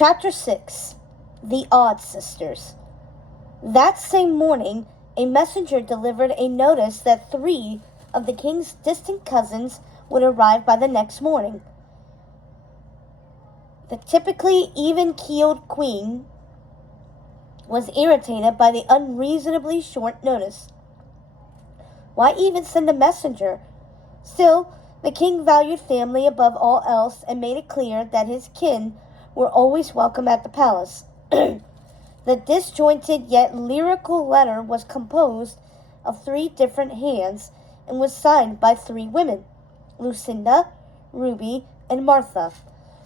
Chapter 6. The Odd Sisters. That same morning, a messenger delivered a notice that 3 of the king's distant cousins would arrive by the next morning. The typically even-keeled queen was irritated by the unreasonably short notice. Why even send a messenger? Still, the king valued family above all else and made it clear that his kin were always welcome at the palace. The disjointed yet lyrical letter was composed of 3 different hands and was signed by 3 women, Lucinda, Ruby, and Martha.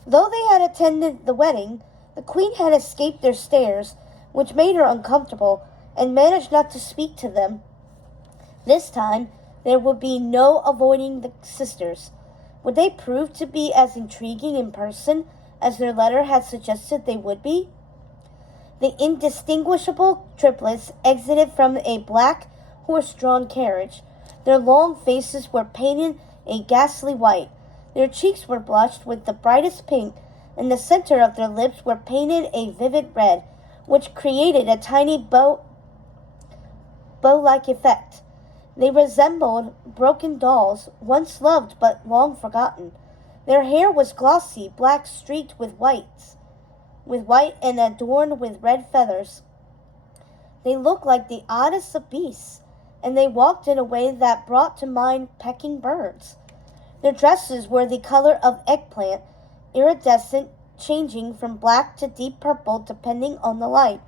Though they had attended the wedding, the queen had escaped their stares, which made her uncomfortable, and managed not to speak to them. This time, there would be no avoiding the sisters. Would they prove to be as intriguing in person as their letter had suggested they would be? The indistinguishable triplets exited from a black horse-drawn carriage. Their long faces were painted a ghastly white. Their cheeks were blushed with the brightest pink, and the center of their lips were painted a vivid red, which created a tiny bow-like effect. They resembled broken dolls, once loved but long forgotten. Their hair was glossy, black streaked with white and adorned with red feathers. They looked like the oddest of beasts, and they walked in a way that brought to mind pecking birds. Their dresses were the color of eggplant, iridescent, changing from black to deep purple depending on the light.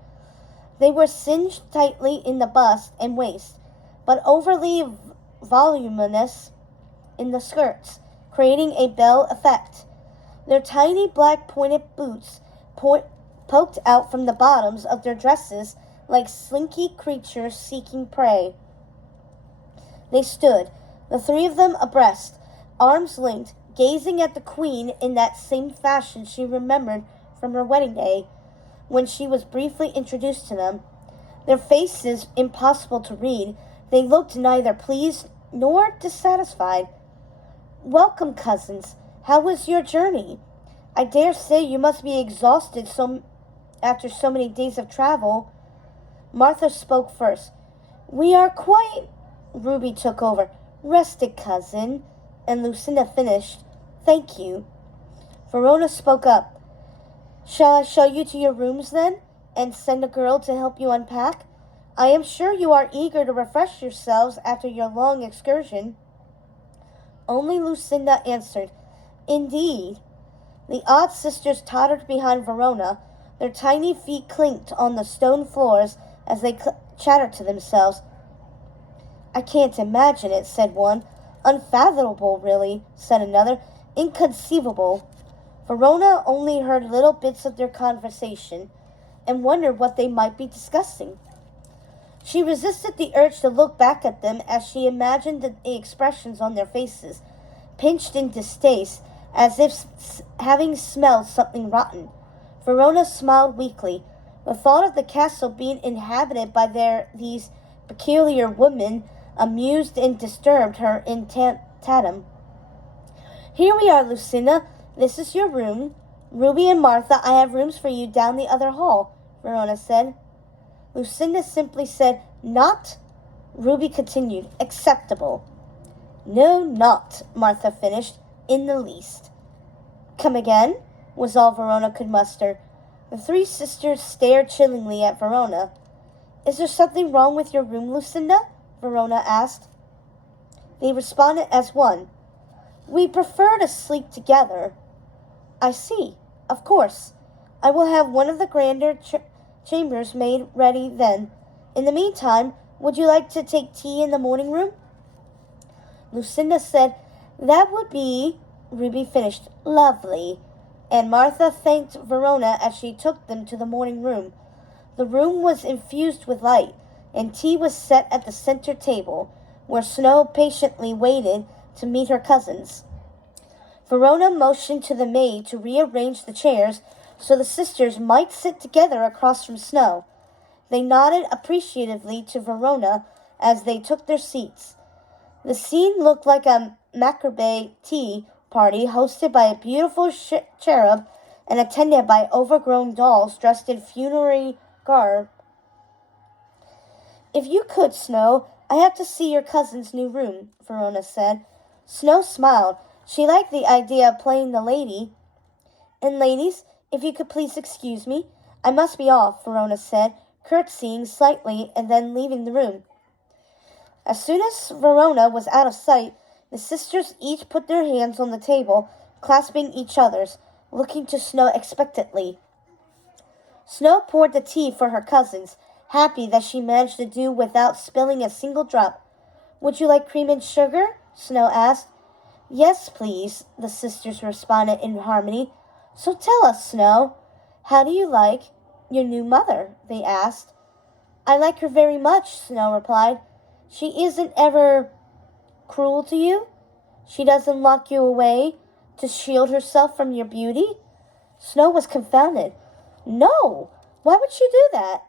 They were cinched tightly in the bust and waist, but overly voluminous in the skirts, creating a bell effect. Their tiny black pointed boots poked out from the bottoms of their dresses like slinky creatures seeking prey. They stood, the 3 of them abreast, arms linked, gazing at the queen in that same fashion she remembered from her wedding day, when she was briefly introduced to them. Their faces impossible to read. They looked neither pleased nor dissatisfied. "Welcome, cousins. How was your journey? I dare say you must be exhausted after so many days of travel." Martha spoke first. "We are quite—" Ruby took over. "Rested, cousin." And Lucinda finished. "Thank you." Verona spoke up. "Shall I show you to your rooms then, and send a girl to help you unpack? I am sure you are eager to refresh yourselves after your long excursion." Only Lucinda answered, "Indeed." The odd sisters tottered behind Verona. Their tiny feet clinked on the stone floors as they chattered to themselves. "I can't imagine it," said one. "Unfathomable, really," said another. "Inconceivable." Verona only heard little bits of their conversation and wondered what they might be discussing. She resisted the urge to look back at them as she imagined the expressions on their faces, pinched in distaste, as if having smelled something rotten. Verona smiled weakly. The thought of the castle being inhabited by these peculiar women amused and disturbed her in tandem. "Here we are, Lucinda. This is your room. Ruby and Martha, I have rooms for you down the other hall," Verona said. Lucinda simply said, "Not." Ruby continued, "Acceptable." "No, not," Martha finished, "in the least." "Come again?" was all Verona could muster. The 3 sisters stared chillingly at Verona. "Is there something wrong with your room, Lucinda?" Verona asked. They responded as one. "We prefer to sleep together." "I see. Of course. I will have one of the grander chambers made ready then. In the meantime, would you like to take tea in the morning room?" Lucinda said, "That would be—" Ruby finished, "Lovely." And Martha thanked Verona as she took them to the morning room. The room was infused with light, and tea was set at the center table, where Snow patiently waited to meet her cousins. Verona motioned to the maid to rearrange the chairs so the sisters might sit together across from Snow. They nodded appreciatively to Verona as they took their seats. The scene looked like a macabre tea party hosted by a beautiful cherub and attended by overgrown dolls dressed in funerary garb. "If you could, Snow, I have to see your cousin's new room," Verona said. Snow smiled. She liked the idea of playing the lady. "And ladies, if you could please excuse me, I must be off," Verona said, curtsying slightly and then leaving the room. As soon as Verona was out of sight, the sisters each put their hands on the table, clasping each other's, looking to Snow expectantly. Snow poured the tea for her cousins, happy that she managed to do without spilling a single drop. "Would you like cream and sugar?" Snow asked. "Yes, please," the sisters responded in harmony. "So tell us, Snow, how do you like your new mother?" they asked. "I like her very much," Snow replied. "She isn't ever cruel to you? She doesn't lock you away to shield herself from your beauty?" Snow was confounded. "No! Why would she do that?"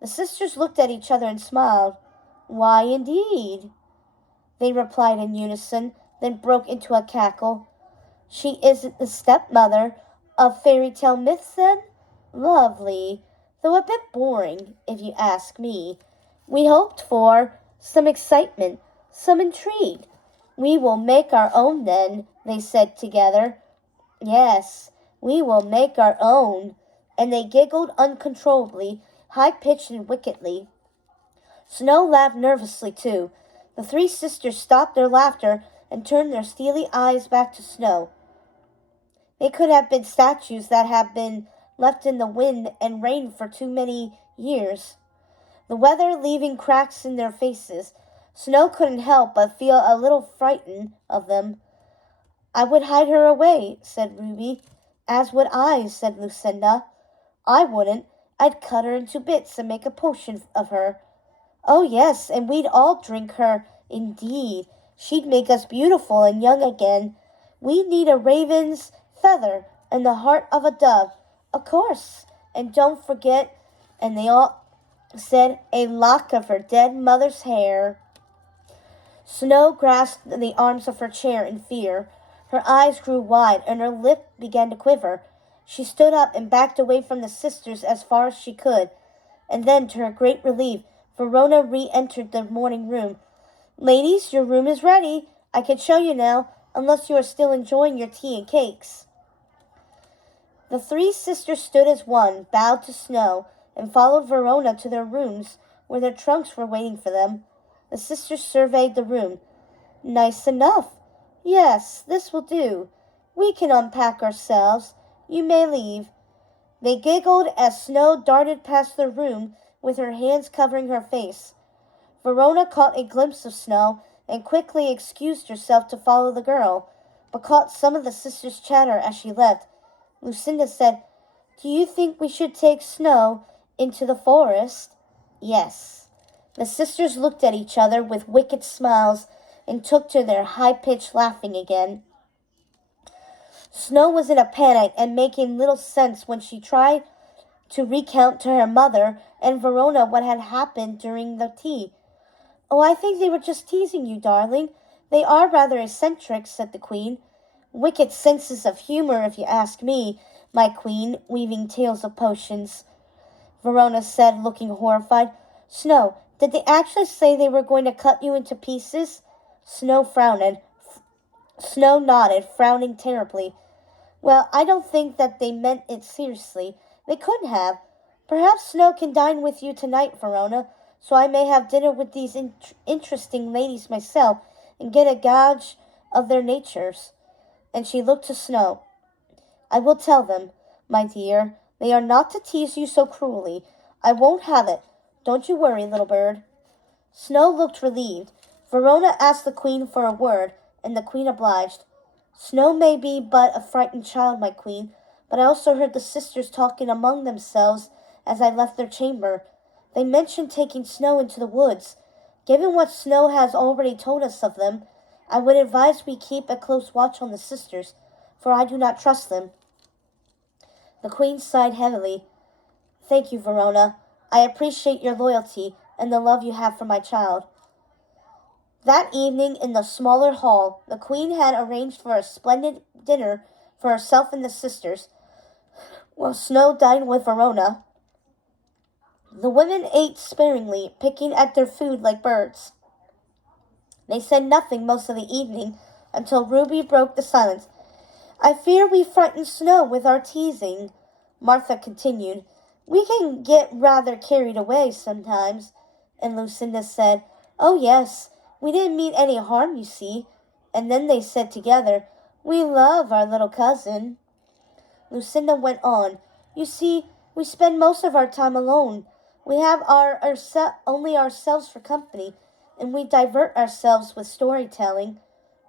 The sisters looked at each other and smiled. "Why, indeed?" they replied in unison, then broke into a cackle. "She isn't the stepmother of fairy tale myths, then? Lovely, though a bit boring, if you ask me. We hoped for some excitement, some intrigue." "We will make our own, then," they said together. "Yes, we will make our own." And they giggled uncontrollably, high-pitched and wickedly. Snow laughed nervously, too. The three sisters stopped their laughter and turned their steely eyes back to Snow. They could have been statues that had been left in the wind and rain for too many years, the weather leaving cracks in their faces. Snow couldn't help but feel a little frightened of them. "I would hide her away," said Ruby. "As would I," said Lucinda. "I wouldn't. I'd cut her into bits and make a potion of her." "Oh, yes, and we'd all drink her, indeed. She'd make us beautiful and young again. We need a raven's feather and the heart of a dove, of course. And don't forget," and they all said, "a lock of her dead mother's hair." Snow grasped the arms of her chair in fear. Her eyes grew wide, and her lip began to quiver. She stood up and backed away from the sisters as far as she could. And then, to her great relief, Verona re-entered the morning room. "Ladies, your room is ready. I can show you now, unless you are still enjoying your tea and cakes." The three sisters stood as one, bowed to Snow, and followed Verona to their rooms, where their trunks were waiting for them. The sisters surveyed the room. "Nice enough. Yes, this will do. We can unpack ourselves. You may leave." They giggled as Snow darted past the room with her hands covering her face. Verona caught a glimpse of Snow and quickly excused herself to follow the girl, but caught some of the sisters' chatter as she left. Lucinda said, "Do you think we should take Snow into the forest?" "Yes." The sisters looked at each other with wicked smiles and took to their high-pitched laughing again. Snow was in a panic and making little sense when she tried to recount to her mother and Verona what had happened during the tea. "Oh, I think they were just teasing you, darling. They are rather eccentric," said the Queen. "Wicked senses of humor, if you ask me, my Queen, weaving tales of potions," Verona said, looking horrified. "Snow, did they actually say they were going to cut you into pieces?" Snow nodded, frowning terribly. "Well, I don't think that they meant it seriously. They couldn't have. Perhaps Snow can dine with you tonight, Verona, so I may have dinner with these interesting ladies myself and get a gauge of their natures." And she looked to Snow. "I will tell them, my dear. They are not to tease you so cruelly. I won't have it. Don't you worry, little bird." Snow looked relieved. Verona asked the Queen for a word, and the Queen obliged. "Snow may be but a frightened child, my Queen, but I also heard the sisters talking among themselves as I left their chamber. They mentioned taking Snow into the woods. Given what Snow has already told us of them, I would advise we keep a close watch on the sisters, for I do not trust them." The Queen sighed heavily. "Thank you, Verona. I appreciate your loyalty and the love you have for my child." That evening in the smaller hall, the Queen had arranged for a splendid dinner for herself and the sisters. while Snow dined with Verona. The women ate sparingly, picking at their food like birds. They said nothing most of the evening until Ruby broke the silence. "I fear we frightened Snow with our teasing," Martha continued. "We can get rather carried away sometimes." And Lucinda said, "Oh, yes, we didn't mean any harm, you see." And then they said together, "We love our little cousin." Lucinda went on, "You see, we spend most of our time alone. We have only ourselves for company, and we divert ourselves with storytelling."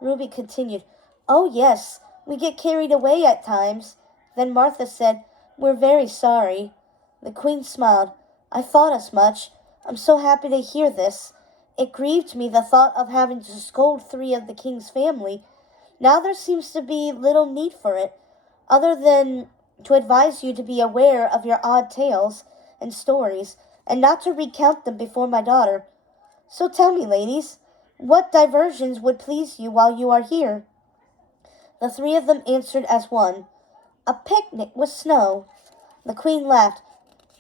Ruby continued, "Oh, yes, we get carried away at times." Then Martha said, "We're very sorry." The Queen smiled. "I thought as much. I'm so happy to hear this. It grieved me the thought of having to scold 3 of the king's family. Now there seems to be little need for it, other than to advise you to be aware of your odd tales and stories, and not to recount them before my daughter. So tell me, ladies, what diversions would please you while you are here?" The 3 of them answered as one, "A picnic with Snow." The Queen laughed.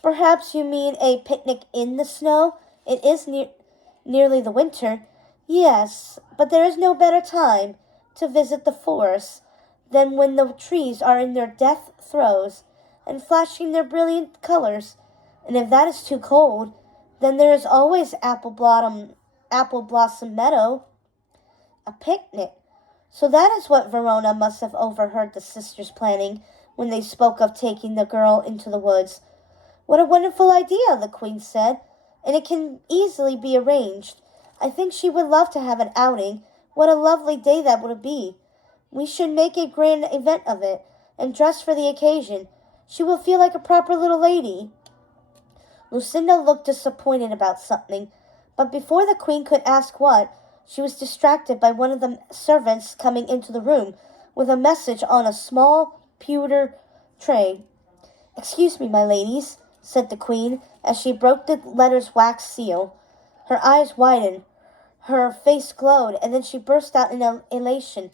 "Perhaps you mean a picnic in the snow? It is nearly the winter." "Yes, but there is no better time to visit the forest than when the trees are in their death throes and flashing their brilliant colors. And if that is too cold, then there is always Apple Blossom Meadow." A picnic. So that is what Verona must have overheard the sisters planning when they spoke of taking the girl into the woods. "What a wonderful idea," the Queen said, "and it can easily be arranged. I think she would love to have an outing. What a lovely day that would be. We should make a grand event of it, and dress for the occasion. She will feel like a proper little lady." Lucinda looked disappointed about something, but before the Queen could ask what, she was distracted by one of the servants coming into the room with a message on a small pewter tray. "Excuse me, my ladies," said the Queen, as she broke the letter's wax seal. Her eyes widened, her face glowed, and then she burst out in elation.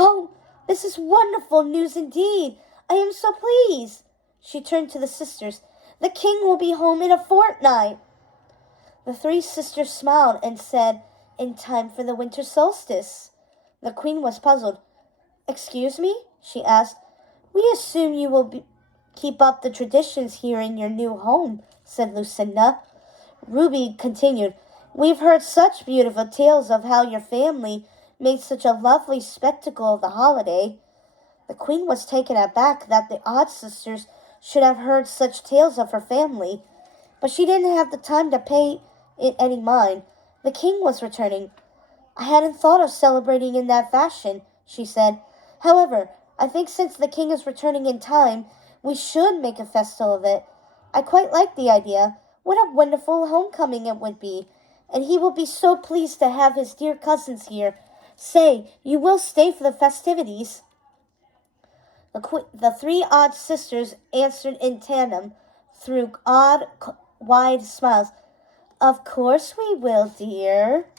"Oh, this is wonderful news indeed! I am so pleased!" She turned to the sisters. "The king will be home in a fortnight." The 3 sisters smiled and said, "In time for the winter solstice." The Queen was puzzled. "Excuse me?" she asked. "We assume you will keep up the traditions here in your new home," said Lucinda. Ruby continued, "We've heard such beautiful tales of how your family made such a lovely spectacle of the holiday." The Queen was taken aback that the odd sisters should have heard such tales of her family, but she didn't have the time to pay it any mind. The king was returning. "I hadn't thought of celebrating in that fashion," she said. "However, I think since the king is returning in time, we should make a festival of it. I quite like the idea. What a wonderful homecoming it would be. And he will be so pleased to have his dear cousins here. Say, you will stay for the festivities?" The 3 odd sisters answered in tandem through odd, wide smiles. "Of course we will, dear."